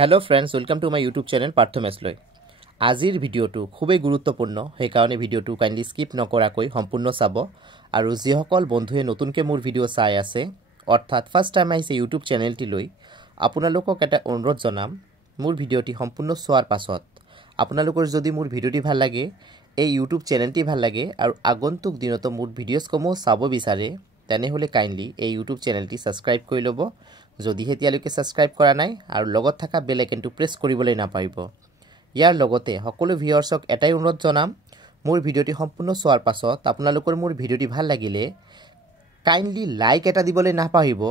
hello friends welcome to my YouTube channel पार्थमेसलय आजिर भिडिओटो खूबই গুৰুত্বপূৰ্ণ সেইকাৰণে ভিডিওটো কাইন্ডলি স্কিপ নকৰাকৈ সম্পূৰ্ণ চাব আৰু যিসকল বন্ধুৱে নতুনকৈ মোৰ ভিডিও চাই আছে অৰ্থাৎ ফাৰ্স্ট টাইম আহিছে ইউটিউব চেনেলটি লৈ আপোনালোকক এটা অনুৰোধ জনাম মোৰ ভিডিওটি সম্পূৰ্ণ চোৱাৰ পাছত আপোনালোকৰ যদি মোৰ ভিডিওটি ভাল লাগে এই ইউটিউব চেনেলটি ভাল লাগে আৰু আগন্তুক দিনত মোৰ ভিডিওসমূহ চাব বিচাৰে তেনেহলে কাইন্ডলি এই ইউটিউব চেনেলটি সাবস্ক্ৰাইব কৰি ল'ব যদি হেতিয়ালৈকে সাবস্ক্ৰাইব কৰা নাই আৰু লগত থকা বেল আইকনটো প্ৰেছ কৰিবলৈ নাপাৰিব ইয়াৰ লগতে সকলো ভিউয়াৰ্সক এটাই অনুৰোধ জনাম মোৰ ভিডিওটি সম্পূৰ্ণ চোৱাৰ পাছত আপোনালোকৰ মোৰ ভিডিওটি ভাল লাগিলে কাইন্ডলি লাইক এটা দিবলৈ নাপাহৰিব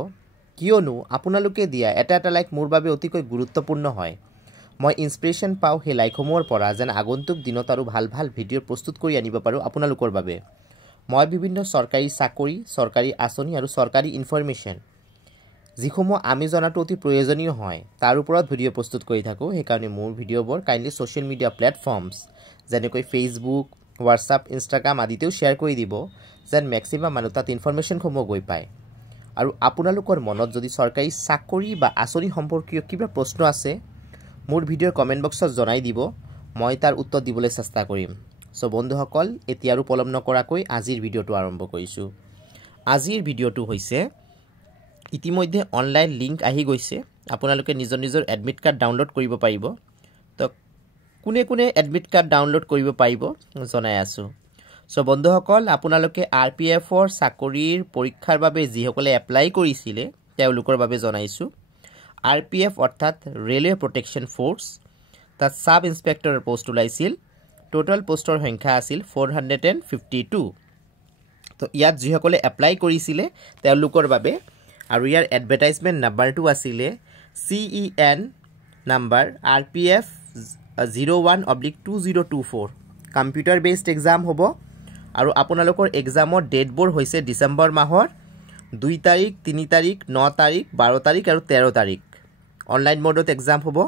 কিয়নো আপোনালোকে দিয়া এটা লাইক মোৰ বাবে অতিকৈ গুৰুত্বপূৰ্ণ হয় মই ইনস্পিৰেশন পাও হে লাইকসমূহৰ পৰা যেন আগন্তুক দিনত আৰু ভাল ভিডিও প্ৰস্তুত কৰি আনিব পাৰো আপোনালোকৰ বাবে মই বিভিন্ন সৰকাৰি চাকৰি সৰকাৰি আঁচনি আৰু সৰকাৰি ইনফৰমেশন যিসমূহ আমি জনাটো অতি প্ৰয়োজনীয় হয় তাৰ ওপৰত ভিডিও প্ৰস্তুত কৰি থাকো হেকাৰণে মোৰ ভিডিওবোৰ কাইন্ডলি সোশ্যাল মিডিয়া প্ল্যাটফৰ্মছ যেনেকৈ ফেসবুক হোৱাটসঅ্যাপ ইনষ্টাগ্ৰাম আদিতেও শেয়াৰ কৰি দিব যেন ম্যাক্সিমাম মানুহ তাত ইনফৰমেশনসমূহ গৈ পায় আৰু আপোনালোকৰ মনত যদি সৰকাৰি চাকৰি বা আঁচনি সম্পৰ্কীয় কিবা প্ৰশ্ন আছে মোৰ ভিডিওৰ কমেন্ট বক্সত জনাই দিব মই তাৰ উত্তৰ দিবলৈ চেষ্টা কৰিম সো বন্ধুসকল এতিয়া আৰু পলম নকৰাকৈ আজিৰ ভিডিওটো আৰম্ভ কৰিছো আজিৰ ভিডিওটো হৈছে ইতিমধ্যে অনলাইন লিংক আহি গৈছে আপোনালোকে নিজৰ এডমিট কাৰ্ড ডাউনলোড কৰিব পাৰিব তো কোনে এডমিট কাৰ্ড ডাউনলোড কৰিব পাৰিব জনাই আছো সো বন্ধুসকল আপোনালোকে আৰপিএফৰ চাকৰিৰ পৰীক্ষাৰ বাবে যিসকলে এপ্লাই কৰিছিলে তেওঁলোকৰ বাবে জনাইছো আৰপিএফ অৰ্থাৎ ৰেলৱে প্ৰটেকচন ফোৰ্স তাত সাব ইন্সপেক্টৰ পোষ্ট ওলাইছিল টোটাল পোষ্টৰ সংখ্যা আছিল 452 তো ইয়াত যিসকলে এপ্লাই কৰিছিলে তেওঁলোকৰ বাবে আৰু ইয়াৰ এডভাৰটাইজমেন্ট নাম্বাৰটো আছিল CEN number RPF 01/2024 computer based exam হ'ব আৰু আপোনালোকৰ এক্সামৰ ডেটবোৰ হৈছে ডিসেম্বৰ মাহৰ 2 তাৰিখ 3 তাৰিখ 9 তাৰিখ 12 তাৰিখ আৰু 13 তাৰিখ অনলাইন মোডত এক্সাম হ'ব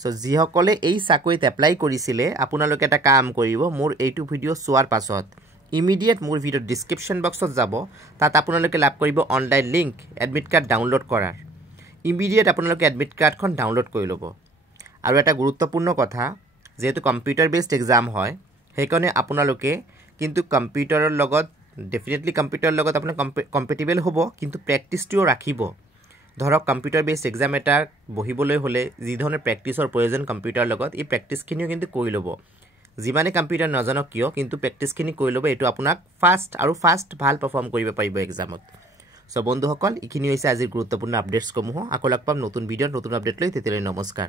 সো যিসকলে এই চাকৰিত এপ্লাই কৰিছিলে আপোনালোকে এটা কাম কৰিব মোৰ এইটো ভিডিও চোৱাৰ পাছত ইমিডিয়েট মোৰ ভিডিও ডেসক্ৰিপশন বক্সত যাব তাত আপোনালোকে লাভ কৰিব online link admit card download কৰাৰ ইমিডিয়েট আপোনালোকে এডমিট কাৰ্ডখন ডাউনলোড কৰি ল'ব আৰু এটা গুৰুত্বপূৰ্ণ কথা যেহেতু কম্পিউটাৰ বেসড এক্সাম হয় হেকনে আপোনালোকে কিন্তু কম্পিউটাৰৰ লগত ডেফিনেটলি কম্পিউটাৰৰ লগত আপোনাৰ কম্পেটিবল হ'ব কিন্তু প্ৰেক্টিছটোও ৰাখিব ধৰক কম্পিউটাৰ বেসড এক্সাম এটা বহিবলৈ হলে যি ধৰণৰ প্ৰেক্টিছৰ প্ৰয়োজন কম্পিউটাৰৰ লগত এই প্ৰেক্টিছখিনিও কিন্তু কৰি ল'ব যিমানে কম্পিউটাৰ নাজানক কিয় কিন্তু প্ৰেক্টিছখিনি কৰি ল'ব এটো আপোনাক ফাষ্ট ভাল পাৰফৰ্ম কৰিব পাৰিব এক্সামত সো বন্ধুসকল ইখিনি হৈছে আজিৰ গুৰুত্বপূৰ্ণ আপডেটছসমূহ আকৌ লগ পাম নতুন ভিডিঅ' নতুন আপডেট লৈ তেতিয়ালৈ নমস্কাৰ